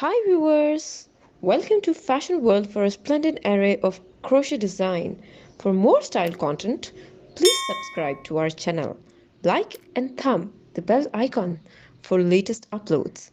Hi viewers! Welcome to Fashion World for a splendid array of crochet design. For more style content, please subscribe to our channel. Like and thumb the bell icon for latest uploads.